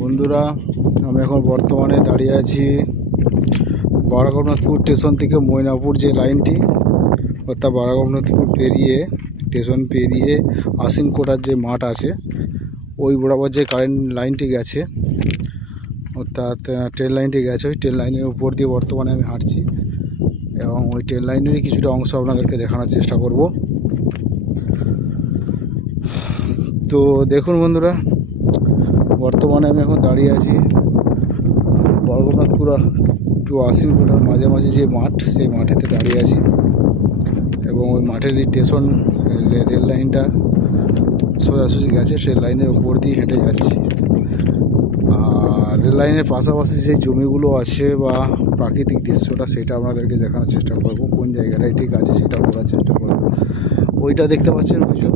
বন্ধুরা, আমি এখন বর্তমানে দাঁড়িয়ে আছি বারাগনাথপুর স্টেশন থেকে ময়নাপুর যে লাইনটি, অর্থাৎ বারাগনাথপুর পেরিয়ে, স্টেশন পেরিয়ে আসিনকোটার যে মাঠ আছে, ওই বরাবর যে কারেন্ট লাইনটি গেছে, অর্থাৎ ট্রেন লাইনটি গেছে, ওই ট্রেন লাইনের উপর দিয়ে বর্তমানে আমি হাঁটছি এবং ওই ট্রেন লাইনেরই কিছুটা অংশ আপনাদেরকে দেখানোর চেষ্টা করব। তো দেখুন বন্ধুরা বর্তমানে আমি এখন দাঁড়িয়ে আছি বর্গনাথপুর টু আসিমপুরার মাঝামাঝি যে মাঠ, সেই মাঠেতে দাঁড়িয়ে আছি এবং ওই মাঠের স্টেশন রেল লাইনটা সোজাসুজি গেছে, সেই লাইনের উপর দিয়ে হেঁটে যাচ্ছি। আর রেল লাইনের পাশাপাশি যে জমিগুলো আছে বা প্রাকৃতিক দৃশ্যটা, সেটা আপনাদেরকে দেখানোর চেষ্টা করব। কোন জায়গাটায় ঠিক আছে, সেটাও করার চেষ্টা করব। ওইটা দেখতে পাচ্ছেন বুঝো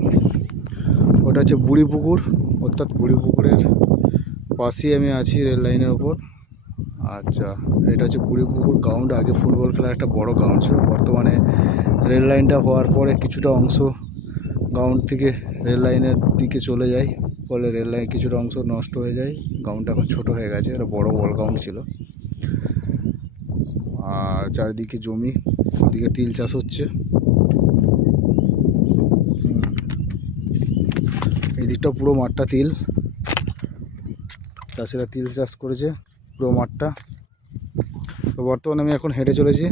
ওটা হচ্ছে বুড়ি পুকুর অর্থাৎ বুড়ি পুকুরের পাশেই আমি আছি রেল লাইনের ওপর। আচ্ছা এটা হচ্ছে বুড়ি পুকুর গ্রাউন্ড আগে ফুটবল খেলার একটা বড় গ্রাউন্ড ছিল। বর্তমানে রেল লাইনটা হওয়ার পরে কিছুটা অংশ গ্রাউন্ড থেকে রেল লাইনের দিকে চলে যায়। ফলে রেল লাইন কিছুটা অংশ নষ্ট হয়ে যায়। গ্রাউন্ডটা এখন ছোট হয়ে গেছে। এটা বড় বল গ্রাউন্ড ছিল। আর চারিদিকে জমি, ওদিকে তিল চাষ হচ্ছে। এই দিকটা পুরো মাঠটা তিল। চাষিরা তিল চাষ করেছে পুরো মাঠটা। তো বর্তমানে আমি এখন হেঁটে চলেছি।